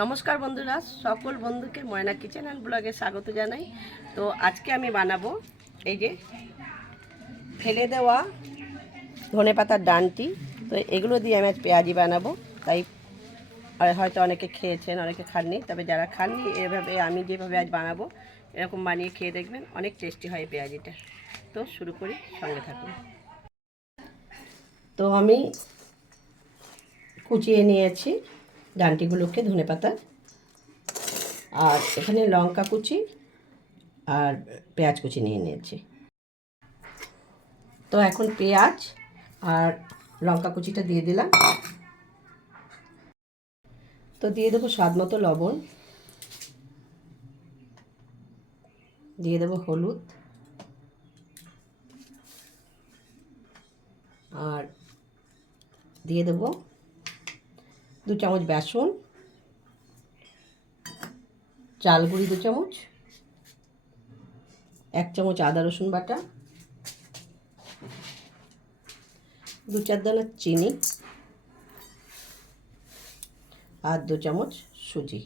নমস্কার বন্ধুরা, সকল বন্ধুকে ময়না কিচেন অ্যান্ড ব্লগে স্বাগত জানাই। তো আজকে আমি বানাবো এই যে ফেলে দেওয়া ধনে পাতার ডানটি। তো এগুলো দিয়ে আমি আজ পেঁয়াজি বানাবো, তাই হয়তো অনেকে খেয়েছেন, অনেকে খাননি, তবে যারা খাননি, এভাবে আমি যেভাবে আজ বানাবো, এরকম বানিয়ে খেয়ে দেখবেন, অনেক টেস্টি হয় পেঁয়াজিটা। তো শুরু করি, সঙ্গে থাকুন। তো আমি কুচিয়ে নিয়েছি ডান্টিগুলোকে, ধনে পাতার আর এখানে লঙ্কা কুচি আর পেঁয়াজ কুচি নিয়ে নিয়েছি। তো এখন পেঁয়াজ আর লঙ্কা কুচিটা দিয়ে দিলাম। তো দিয়ে দেবো স্বাদ মতো লবণ। দিয়ে দেবো হলুদ। আর দিয়ে দেবো দু চামচ বেসন। চাল গুঁড়ি দু চামচ। এক চামচ আদা রসুন বাটা। দু চার দানা চিনি। আর দু চামচ সুজি।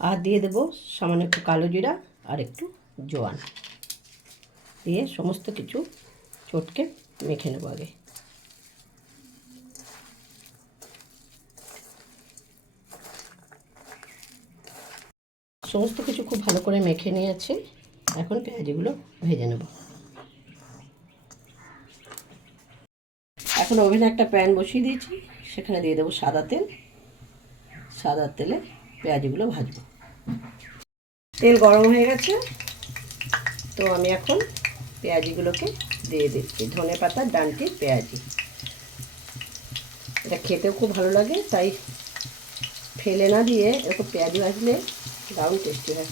আর দিয়ে দেবো সামান্য একটু কালো জিরা আর একটু জোয়ান। দিয়ে সমস্ত কিছু চটকে মেখে নেব আগে। সমস্ত কিছু খুব ভালো করে মেখে নিয়েছি। এখন পেঁয়াজিগুলো ভেজে নেব। এখন ওভেনে একটা প্যান বসিয়ে দিয়েছি, সেখানে দিয়ে দেবো সাদা তেল। সাদা তেলে পেঁয়াজিগুলো ভাজবো। তেল গরম হয়ে গেছে, তো আমি এখন পেঁয়াজিগুলোকে দিয়ে দিচ্ছি। ধনে পাতার ডানটি পেঁয়াজি। এটা খেতেও খুব ভালো লাগে, তাই ফেলে না দিয়ে এরকম পেঁয়াজি ভাজলে দারুণ টেস্টি হয়।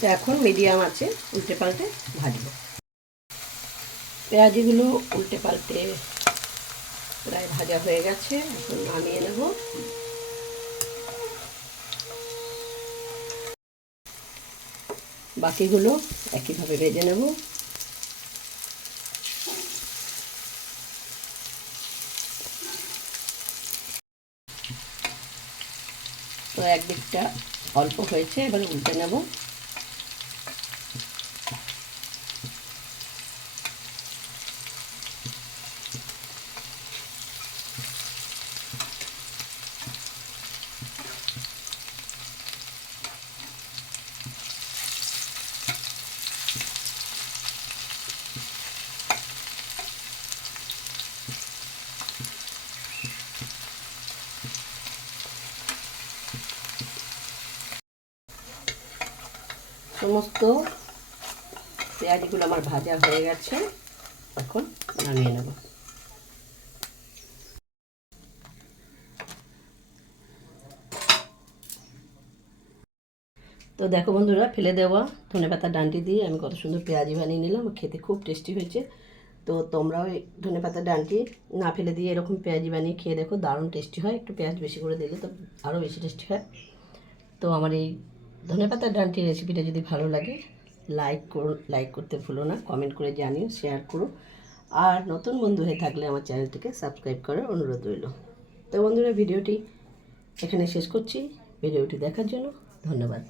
তো এখন মিডিয়াম আছে, উল্টে পাল্টে ভাজবো। পেঁয়াজিগুলো উল্টে পাল্টে প্রায় ভাজা হয়ে গেছে, এখন নামিয়ে নেব। বাকিগুলো একইভাবে ভেজে নেব। তো একদিকটা অল্প হয়েছে, এবার উল্টে নেব। সমস্ত পেঁয়াজগুলো আমার ভাজা হয়ে গেছে। এখন নামিয়ে নেব। তো দেখো বন্ধুরা, ফেলে দেওয়া ধনে পাতার ডান্টি দিয়ে আমি কত সুন্দর পেঁয়াজি বানিয়ে নিলাম, খেতে খুব টেস্টি হয়েছে। তো তোমরাও এই ধনে পাতার ডান্টি না ফেলে দিয়ে এরকম পেঁয়াজি বানিয়ে খেয়ে দেখো, দারুণ টেস্টি হয়। একটু পেঁয়াজ বেশি করে দিলে তো আরও বেশি টেস্টি হয়। তো আমার এই ধনে পাতার ডান্টির রেসিপিটা যদি ভালো লাগে লাইক করো লাইক করতে ভুলো না কমেন্ট করে জানিও শেয়ার করো। আর নতুন বন্ধু হয়ে থাকলে আমার চ্যানেলটিকে সাবস্ক্রাইব করার অনুরোধ রইল। তো বন্ধুরা, ভিডিওটি এখানে শেষ করছি। ভিডিওটি দেখার জন্য ধন্যবাদ।